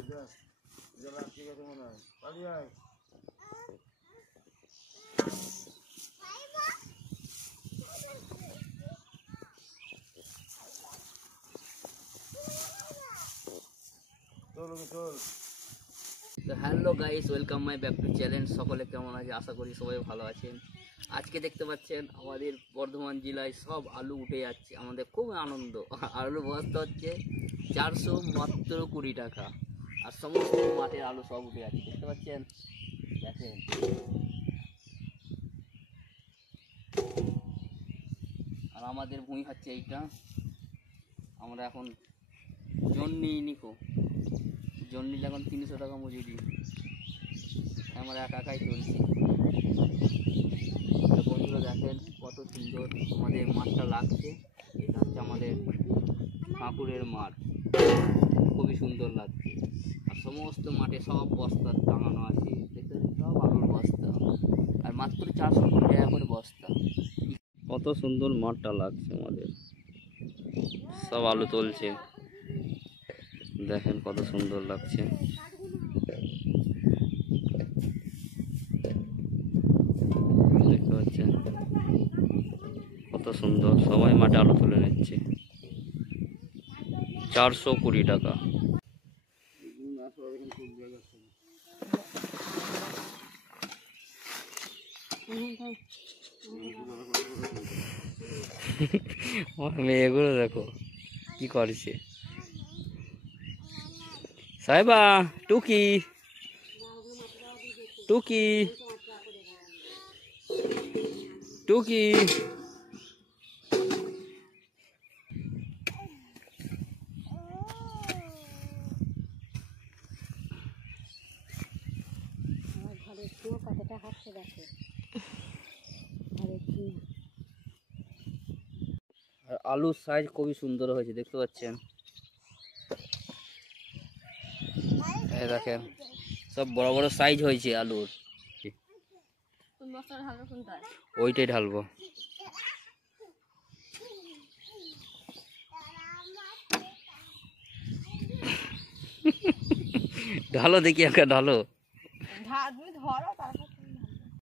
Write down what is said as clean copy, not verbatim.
তো hello guys, welcome my back to channel. সকলে কেমন আছে? আশা করি সবাই ভালো আছেন। আজকে দেখতে পাচ্ছেন আমাদের বর্ধমান জেলায় সব আলু উঠে যাচ্ছে, আমাদের খুব আনন্দ। আলু বস্তা হচ্ছে 420 টাকা, আর সমস্ত মাঠের আলু সব উঠে যাচ্ছে, দেখতে পাচ্ছেন। দেখেন, আর আমাদের ভুঁই হচ্ছে এইটা। আমরা এখন জন্যি নিকো, জন্যিটা এখন 300 টাকা মজুরি। আমরা একাই চলছি। বন্ধুরা দেখেন কত সুন্দর আমাদের মাঠটা লাগছে। এটা হচ্ছে আমাদের ঠাকুরের মাঠ, খুবই সুন্দর লাগছে। আর সমস্ত মাঠে সব বস্তা টাঙানো আছে, দেখতে সব আলুর বস্তা, আর মাত্র 420 টাকা করে বস্তা। কত সুন্দর মাঠটা লাগছে আমাদের, সব আলু তুলছে, দেখেন কত সুন্দর লাগছে। দেখতে পাচ্ছেন কত সুন্দর, সবাই মাঠে আলু তুলে নিচ্ছে। 420 টাকা। মেয়েগুলো দেখো কি করছে। সাহেবা, টুকি টুকি টুকি, আর আলুর সাইজ খুবই সুন্দর হয়েছে, দেখতে পাচ্ছেন। এই দেখেন সব বড় বড় সাইজ হয়েছে আলুর। ওইটাই ঢালবো। ঢালো দেখি, একটা ঢালো।